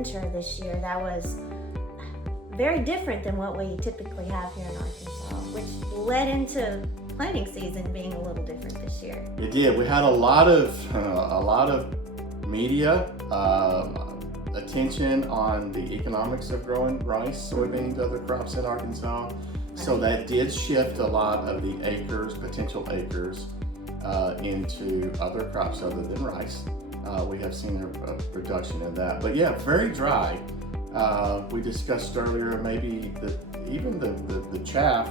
winter this year that was very different than what we typically have here in Arkansas, which led into planting season being a little different this year. It did. We had a lot of media attention on the economics of growing rice, soybeans, other crops in Arkansas. So that did shift a lot of the acres, potential acres, into other crops other than rice. We have seen a reduction in that. But yeah, very dry. We discussed earlier maybe even the chaff,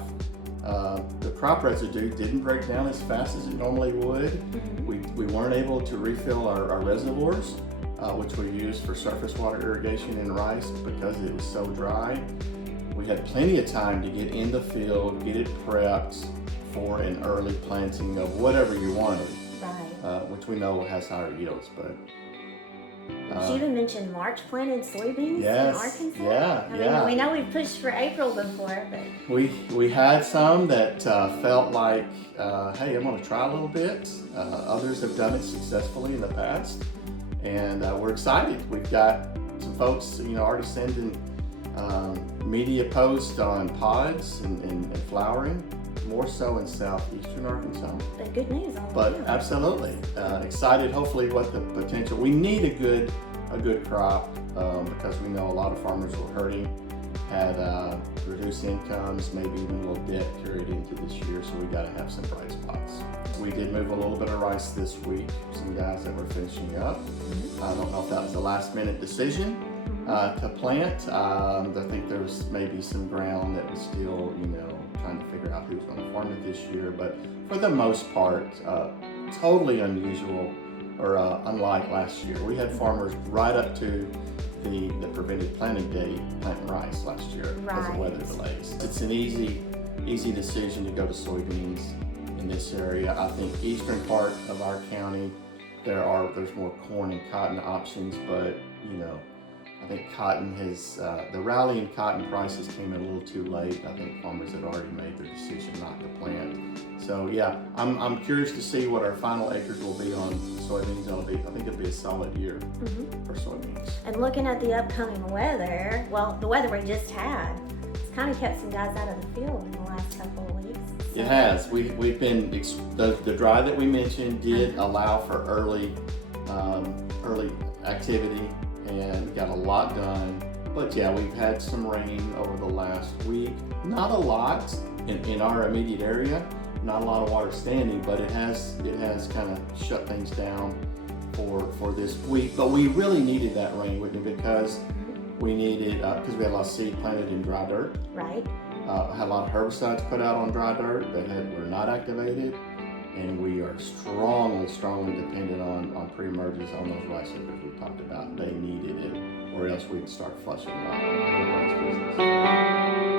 the crop residue didn't break down as fast as it normally would. Mm-hmm. We weren't able to refill our reservoirs, which we use for surface water irrigation in rice because it was so dry. We had plenty of time to get in the field, get it prepped for an early planting of whatever you wanted, Right. which we know has higher yields. But Did you even mention March planted soybeans yes, in Arkansas? yeah. We know we've pushed for April before, but We had some that felt like, hey, I'm going to try a little bit. Others have done it successfully in the past, and we're excited. We've got some folks, already sending media posts on pods and flowering, more so in southeastern Arkansas. but good news on the But field. absolutely excited. Hopefully, what the potential. We need a good crop because we know a lot of farmers were hurting, had reduced incomes, maybe even a little debt carried into this year. So we got to have some bright spots. We did move a little bit of rice this week. Some guys that were finishing up. I don't know if that was a last minute decision to plant. I think there was maybe some ground that was still, trying to figure out who's going to farm it this year. But for the most part, totally unusual or unlike last year. We had farmers right up to the prevented planting date planting rice last year because of weather delays. It's an easy decision to go to soybeans in this area. I think eastern part of our county, there's more corn and cotton options, but I think cotton has, the rally in cotton prices came in a little too late. I think farmers had already made their decision not to plant. So yeah, I'm curious to see what our final acres will be on soybeans. I think it'll be a solid year for soybeans. And looking at the upcoming weather, well, the weather we just had, it's kind of kept some guys out of the field in the last couple of weeks. So. It has. We've been, the dry that we mentioned did allow for early activity, and got a lot done. But yeah, we've had some rain over the last week. Not a lot in our immediate area, not a lot of water standing, but it has kind of shut things down for this week. But we really needed that rain, because we needed, because we had a lot of seed planted in dry dirt. Right. Had a lot of herbicides put out on dry dirt that were not activated. And we are strongly dependent on pre-emerges on those rice acres we talked about. They needed it, or else we'd start flushing out the rice business.